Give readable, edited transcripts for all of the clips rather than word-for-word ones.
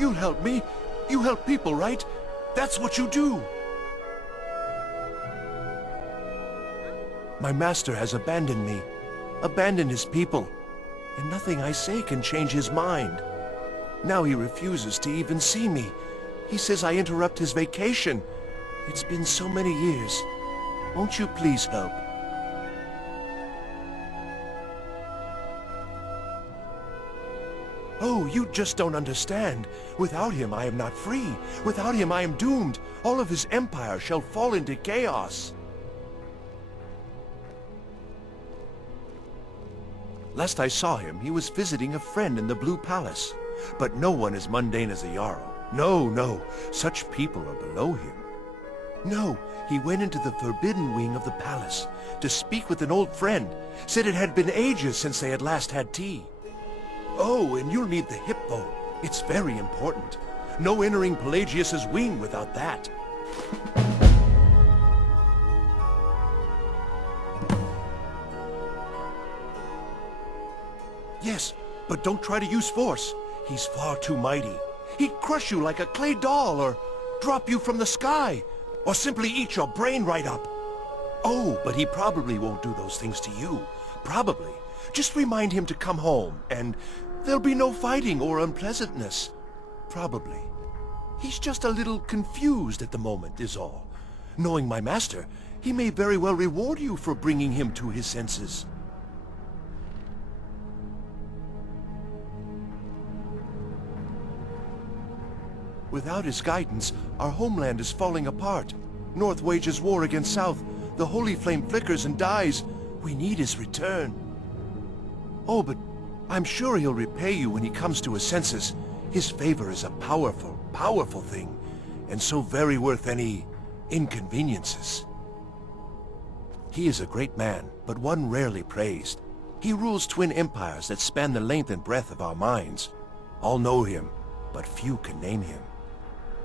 You'll help me. You help people, right? That's what you do. My master has abandoned me, abandoned his people, and nothing I say can change his mind. Now he refuses to even see me. He says I interrupt his vacation. It's been so many years. Won't you please help? Oh, you just don't understand. Without him, I am not free. Without him, I am doomed. All of his empire shall fall into chaos. Last I saw him, he was visiting a friend in the Blue Palace. But no one as mundane as a Jarl. No, no. Such people are below him. No, he went into the forbidden wing of the palace to speak with an old friend. Said it had been ages since they had last had tea. Oh, and you'll need the hip bone. It's very important. No entering Pelagius's wing without that. Yes, but don't try to use force. He's far too mighty. He'd crush you like a clay doll, or drop you from the sky, or simply eat your brain right up. Oh, but he probably won't do those things to you. Probably. Just remind him to come home, and there'll be no fighting or unpleasantness. Probably. He's just a little confused at the moment, is all. Knowing my master, he may very well reward you for bringing him to his senses. Without his guidance, our homeland is falling apart. North wages war against South. The holy flame flickers and dies. We need his return. Oh, but I'm sure he'll repay you when he comes to his senses. His favor is a powerful, powerful thing, and so very worth any inconveniences. He is a great man, but one rarely praised. He rules twin empires that span the length and breadth of our minds. All know him, but few can name him.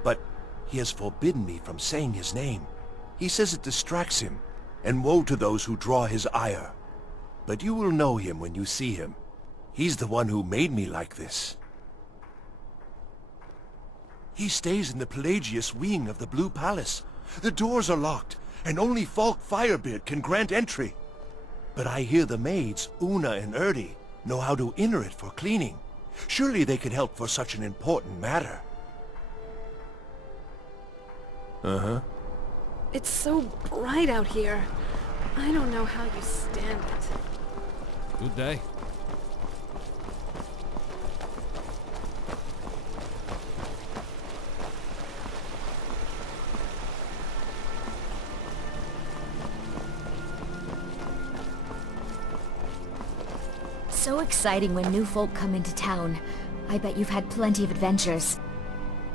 But he has forbidden me from saying his name. He says it distracts him, and woe to those who draw his ire. But you will know him when you see him. He's the one who made me like this. He stays in the Pelagius wing of the Blue Palace. The doors are locked, and only Falk Firebeard can grant entry. But I hear the maids, Una and Erdi, know how to enter it for cleaning. Surely they could help for such an important matter. Uh-huh. It's so bright out here. I don't know how you stand it. Good day. So exciting when new folk come into town. I bet you've had plenty of adventures.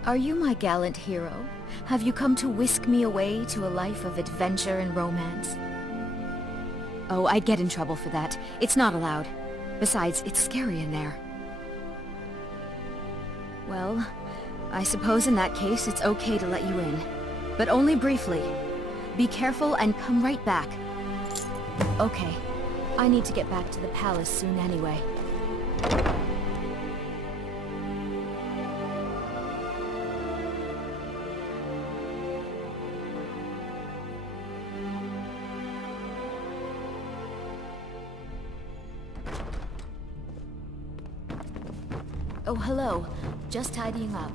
Are you my gallant hero? Have you come to whisk me away to a life of adventure and romance? Oh, I'd get in trouble for that. It's not allowed. Besides, it's scary in there. Well, I suppose in that case it's okay to let you in. But only briefly. Be careful and come right back. Okay. I need to get back to the palace soon anyway. Oh, hello. Just tidying up.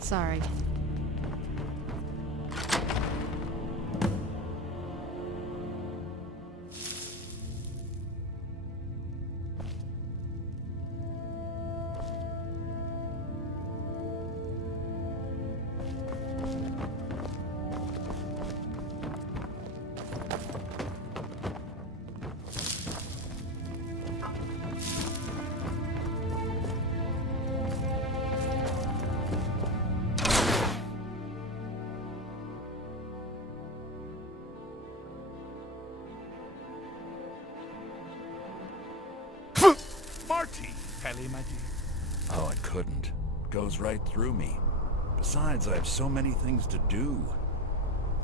Sorry. Marty! Helly, my dear. Oh, it couldn't. Goes right through me. Besides, I have so many things to do.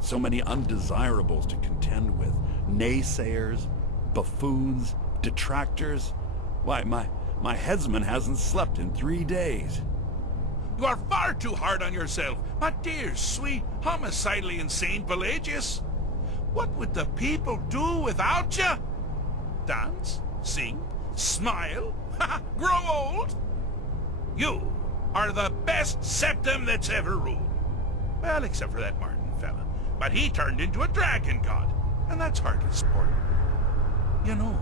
So many undesirables to contend with. Naysayers, buffoons, detractors. Why, my headsman hasn't slept in 3 days. You are far too hard on yourself, my dear, sweet, homicidally insane Pelagius. What would the people do without you? Dance? Sing? Smile? Grow old? You are the best septum that's ever ruled. Well, except for that Martin fella. But he turned into a dragon god, and that's hardly sporting. You know,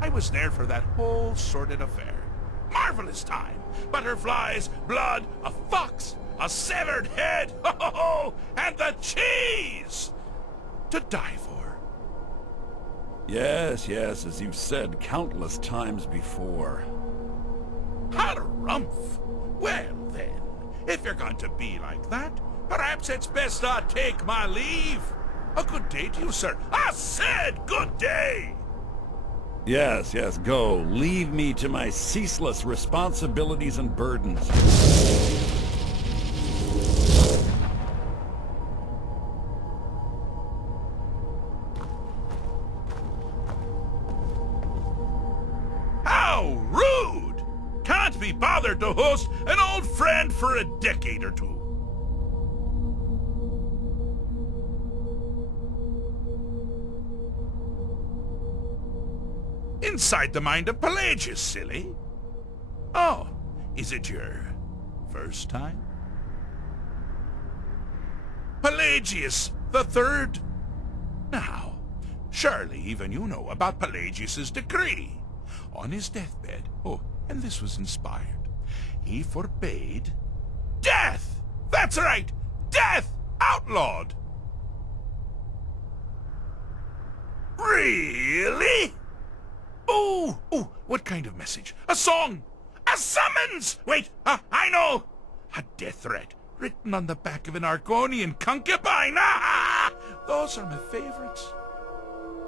I was there for that whole sordid affair. Marvelous time. Butterflies, blood, a fox, a severed head, and the cheese to die for. Yes, as you've said countless times before. Harumph! Well then, if you're going to be like that, perhaps it's best I take my leave. A good day to you, sir. I said good day! Yes, go. Leave me to my ceaseless responsibilities and burdens. How rude! Can't be bothered to host an old friend for a decade or two. Inside the mind of Pelagius, silly. Oh, is it your first time? Pelagius the Third? Now, surely even you know about Pelagius's decree. On his deathbed, and this was inspired, he forbade death! That's right! Death! Outlawed! Really? Oh, what kind of message? A song? A summons! Wait, I know! A death threat written on the back of an Argonian concubine! Those are my favorites.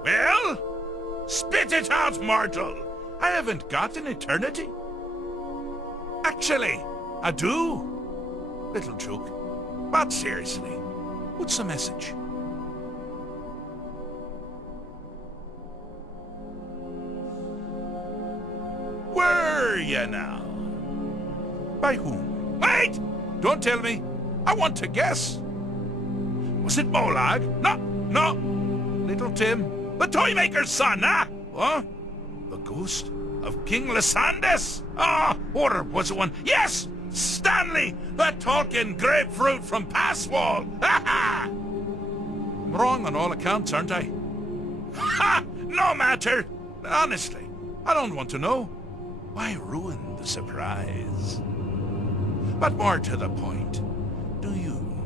Well, spit it out, mortal! I haven't got an eternity. Actually, I do. Little joke. But seriously, what's the message? Were you now? By whom? Wait! Don't tell me. I want to guess. Was it Molag? No. Little Tim, the Toymaker's son, What? The ghost of King Lysandes? Or was it one? Yes! Stanley, the talking grapefruit from Passwall! I'm wrong on all accounts, aren't I? No matter! Honestly, I don't want to know. Why ruin the surprise? But more to the point, do you,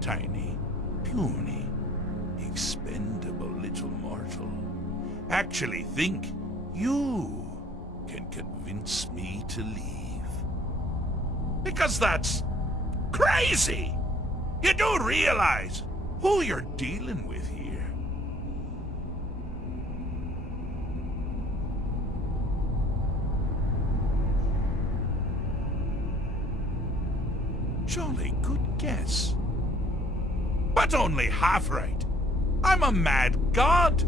tiny, puny, expendable little mortal, actually think you can convince me to leave? Because that's crazy! You do realize who you're dealing with here. Jolly good guess. But only half right. I'm a mad god.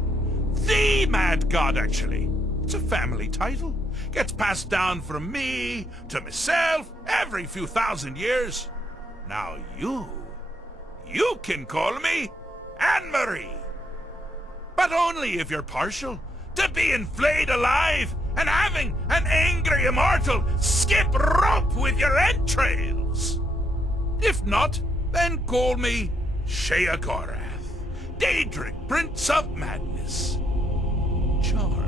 The mad god, actually. It's a family title. Gets passed down from me to myself every few thousand years. Now you can call me Anne-Marie. But only if you're partial to being flayed alive and having an angry immortal skip rope with your entrails. If not, then call me Sheagorath, Daedric, Prince of Madness. Charmed.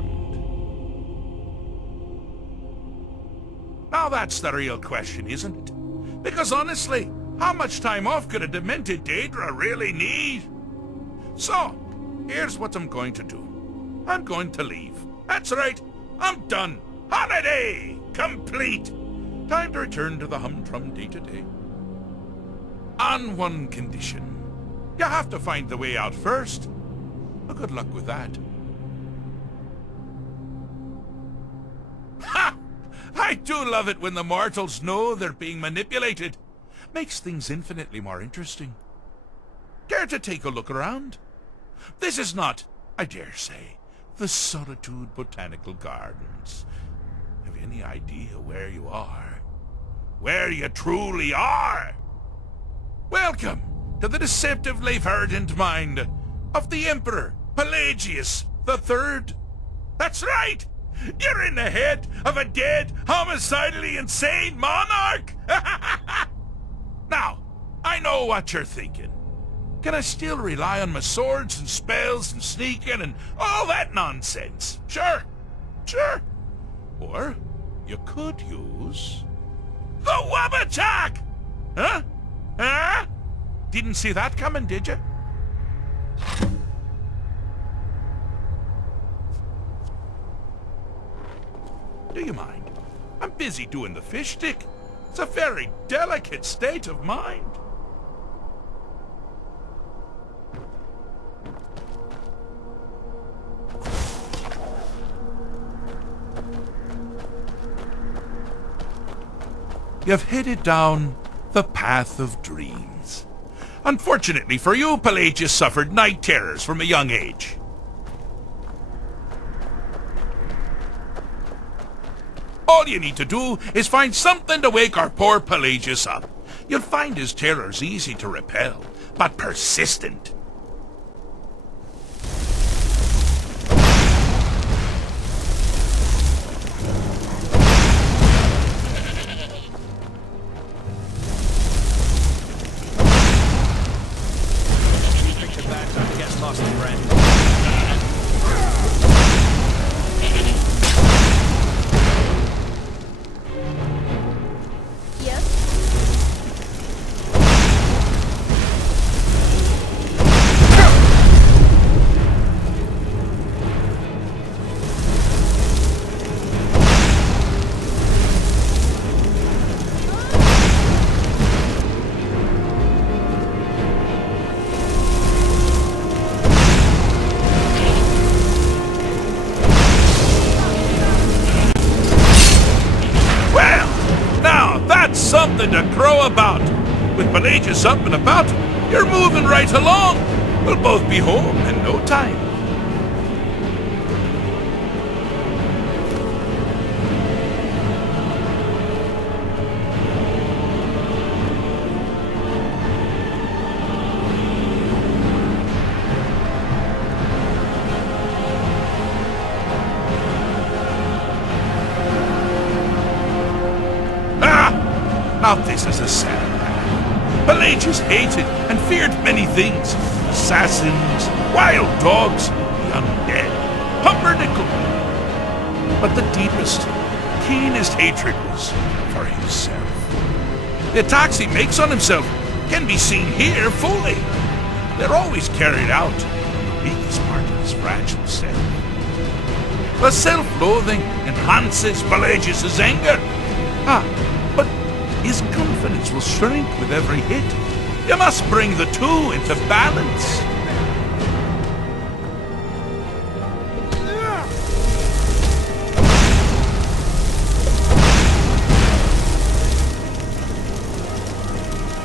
Now that's the real question, isn't it? Because honestly, how much time off could a demented Daedra really need? So, here's what I'm going to do. I'm going to leave. That's right, I'm done. Holiday complete. Time to return to the humdrum day-to-day. On one condition. You have to find the way out first. Well, good luck with that. Ha! I do love it when the mortals know they're being manipulated. Makes things infinitely more interesting. Care to take a look around? This is not, I dare say, the Solitude Botanical Gardens. Have you any idea where you are? Where you truly are? Welcome to the deceptively verdant mind of the Emperor Pelagius III. That's right! You're in the head of a dead, homicidally insane monarch! Now, I know what you're thinking. Can I still rely on my swords and spells and sneaking and all that nonsense? Sure, sure. Or you could use the Wabachak! Huh? Huh? Didn't see that coming, did you? Do you mind? I'm busy doing the fish stick. It's a very delicate state of mind. You've headed down the path of dreams. Unfortunately for you, Pelagius suffered night terrors from a young age. All you need to do is find something to wake our poor Pelagius up. You'll find his terrors easy to repel, but persistent. Something to crow about. With Pelagius up and about, you're moving right along. We'll both be home in no time. Now this is a sad man. Pelagius hated and feared many things. Assassins, wild dogs, the undead, pumpernickel. But the deepest, keenest hatred was for himself. The attacks he makes on himself can be seen here fully. They're always carried out on the weakest part of his fragile self. The self-loathing enhances Pelagius' anger. But his confidence will shrink with every hit. You must bring the two into balance.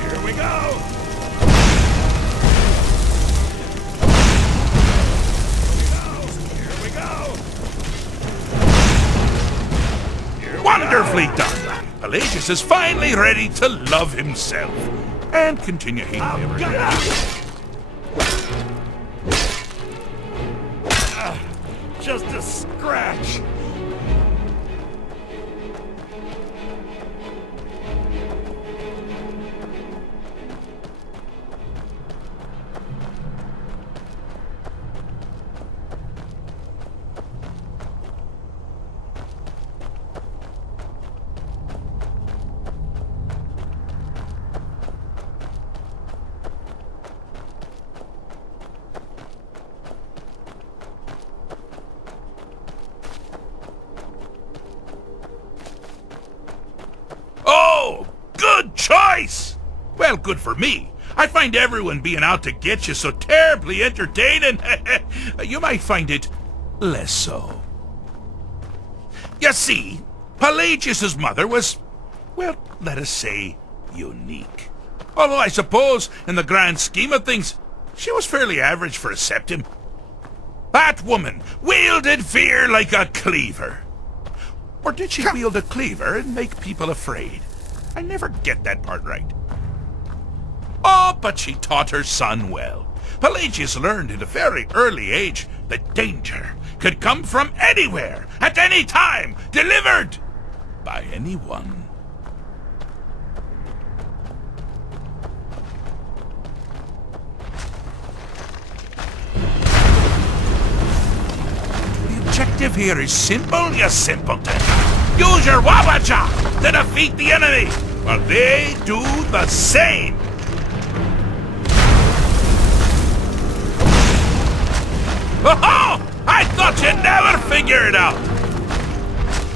Here we go. Here we go. Wonderfully done. Pelagius is finally ready to love himself and continue hating everything. Just a scratch. Choice! Well, good for me. I find everyone being out to get you so terribly entertaining. You might find it less so. You see, Pelagius' mother was, well, let us say, unique. Although I suppose, in the grand scheme of things, She was fairly average for a septim. That woman wielded fear like a cleaver. Or did she wield a cleaver and make people afraid? I never get that part right. Oh, but she taught her son well. Pelagius learned at a very early age that danger could come from anywhere, at any time, delivered by anyone. The objective here is simple, you simpleton. Use your Wabacha to defeat the enemy, while they do the same. Oh! I thought you'd never figure it out!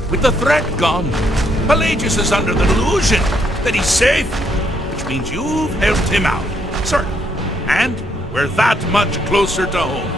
With the threat gone, Pelagius is under the delusion that he's safe, which means you've helped him out, sir. And we're that much closer to home.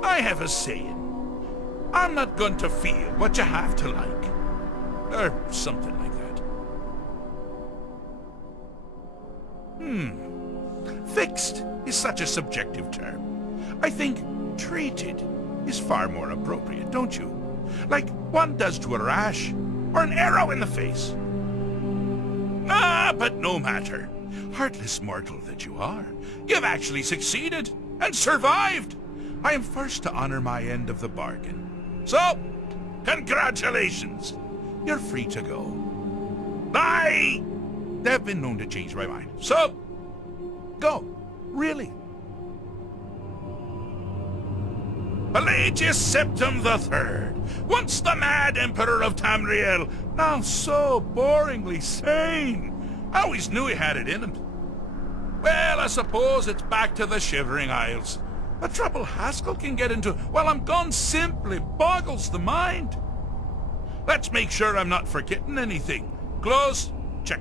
I have a saying. I'm not going to feel what you have to like. Or something like that. Fixed is such a subjective term. I think treated is far more appropriate, don't you? Like one does to a rash, or an arrow in the face. Ah, but no matter. Heartless mortal that you are, you've actually succeeded and survived. I am first to honor my end of the bargain. So, congratulations. You're free to go. They've been known to change my mind. So, go. Really. Pelagius Septim III, once the mad Emperor of Tamriel, now so boringly sane. I always knew he had it in him. Well, I suppose it's back to the Shivering Isles. The trouble Haskell can get into while I'm gone simply boggles the mind. Let's make sure I'm not forgetting anything. Clothes, check.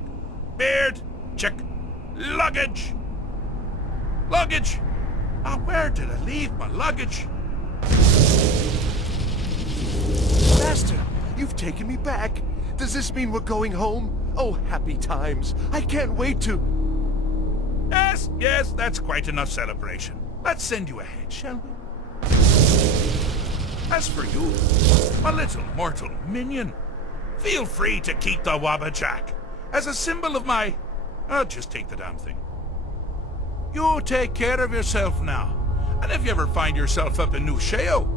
Beard, check. Luggage. Luggage. Ah, where did I leave my luggage? Master, you've taken me back. Does this mean we're going home? Oh, happy times. I can't wait to... Yes, that's quite enough celebration. Let's send you ahead, shall we? As for you, my little mortal minion, feel free to keep the Wabajak as a symbol of my... I'll just take the damn thing. You take care of yourself now. And if you ever find yourself up in New Sheo,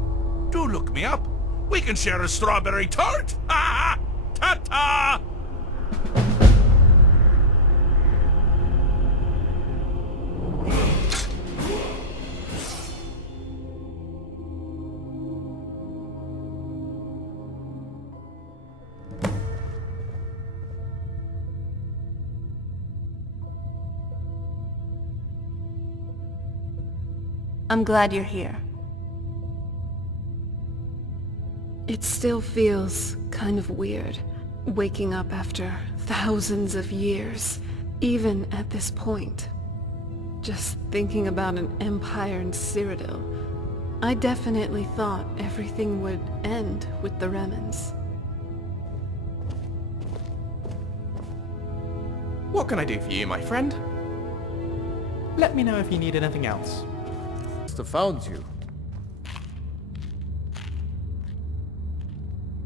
do look me up. We can share a strawberry tart. Ha ha! Ta-ta! I'm glad you're here. It still feels kind of weird, waking up after thousands of years, even at this point. Just thinking about an empire in Cyrodiil, I definitely thought everything would end with the Remnants. What can I do for you, my friend? Let me know if you need anything else. Must have found you.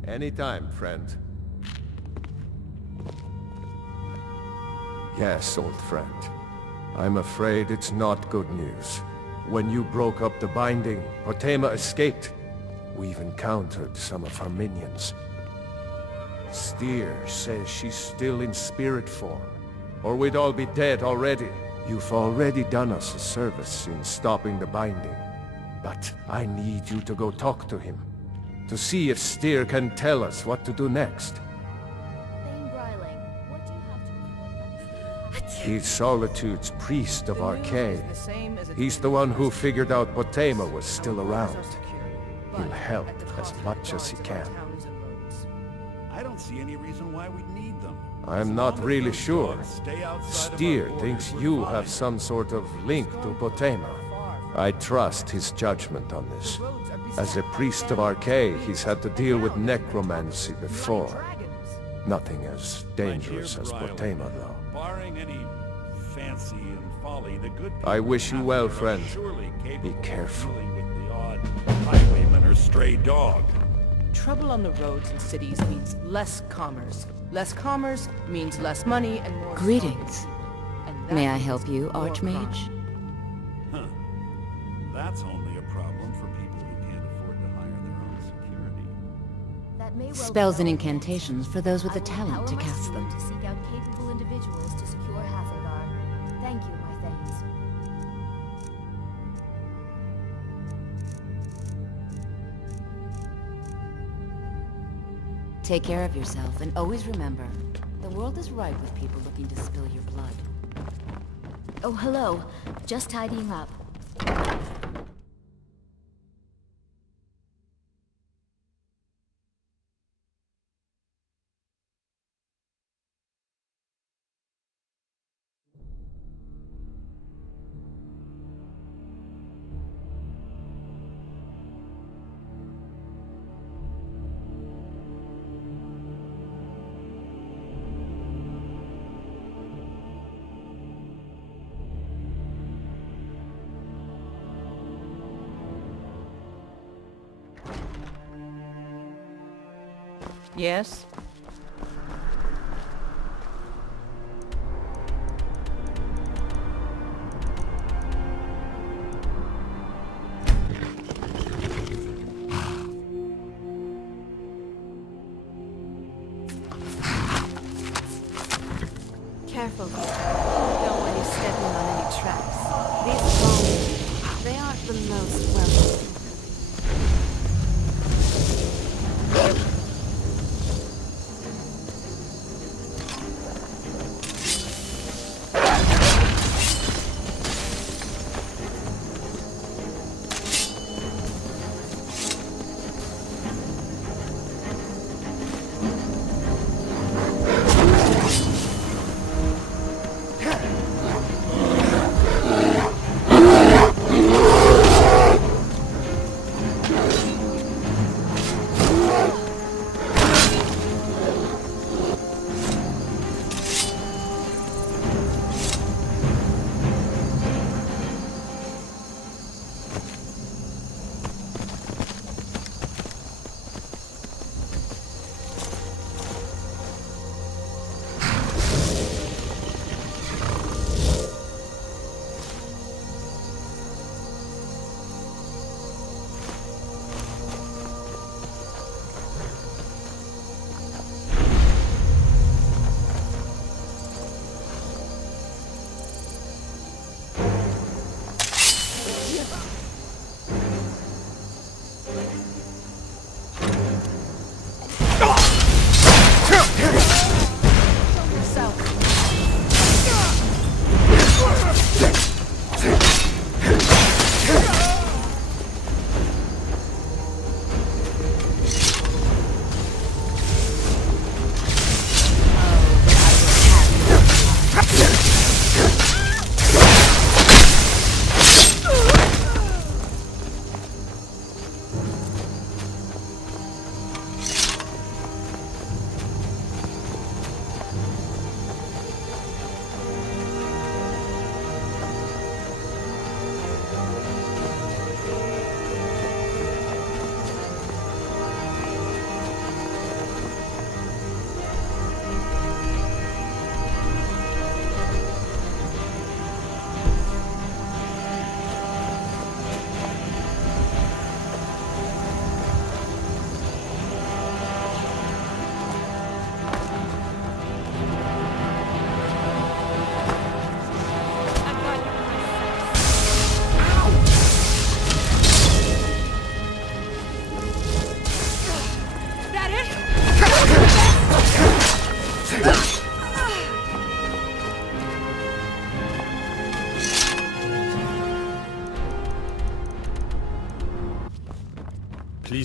Anytime, friend. Yes, old friend. I'm afraid it's not good news. When you broke up the binding, Potema escaped. We've encountered some of her minions. Steer says she's still in spirit form, or we'd all be dead already. You've already done us a service in stopping the binding, but I need you to go talk to him. to see if Styr can tell us what to do next. Thane Bryling, what do you have to report? He's Solitude's priest of Arcane. He's the one who figured out Potema was still around. He'll help as much as he can. I don't see any reason why we'd need them. I'm not really sure. Styr thinks you have some sort of link to Potema. I trust his judgment on this. As a priest of Arcane, he's had to deal with necromancy before. Nothing as dangerous as Potema, though. Barring any fancy and folly, the good I people wish you have well, to friend. surely capable Be of careful. dealing with the odd highwayman or stray dog. Trouble on the roads and cities means less commerce. Less commerce means less money and more... Greetings. And that May I means help you, more Archmage? crime. Huh. That's only a problem for people who can't afford to hire their own security. That may well Spells and be incantations for those with the I will talent to empower my cast them. student to seek out capable individuals to secure Hathordar. Thank you, my thanes. Take care of yourself, and always remember, the world is ripe with people looking to spill your blood. Oh, hello. Just tidying up. Yes? Careful. Don't want you stepping on any traps. These bones, they aren't the most well.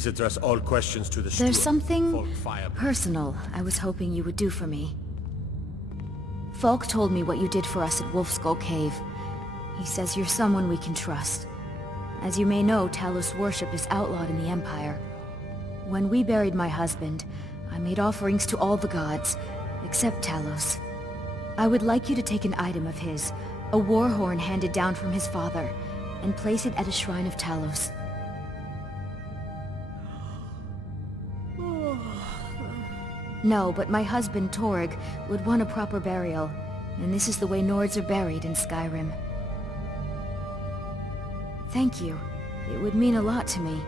Please address all questions to the steward. There's something Folk fire. personal I was hoping you would do for me. Falk told me what you did for us at Wolfskull Cave. He says you're someone we can trust. As you may know, Talos worship is outlawed in the Empire. When we buried my husband, I made offerings to all the gods, except Talos. I would like you to take an item of his, a war horn handed down from his father, and place it at a shrine of Talos. No, but my husband, Torg, would want a proper burial, and this is the way Nords are buried in Skyrim. Thank you. It would mean a lot to me.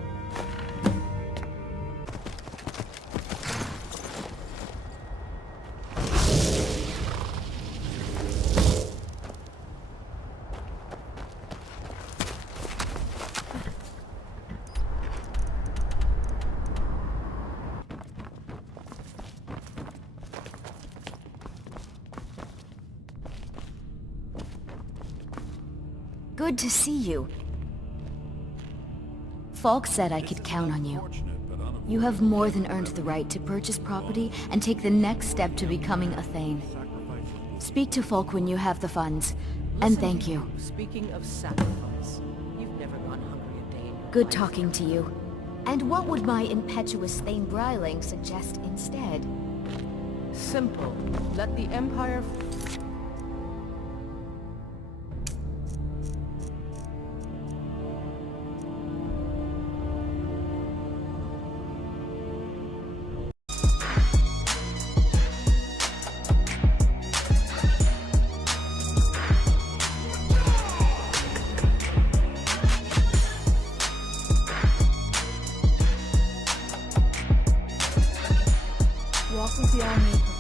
Good to see you. Falk said I could count on you. You have more than earned the right to purchase property and take the next step to becoming a Thane. Speak to Falk when you have the funds, and thank you. Speaking of sacrifice, you've never gone hungry a day in your Good life. talking to you. And what would my impetuous Thane Bryling suggest instead? Simple. Let the Empire... Walk with the army.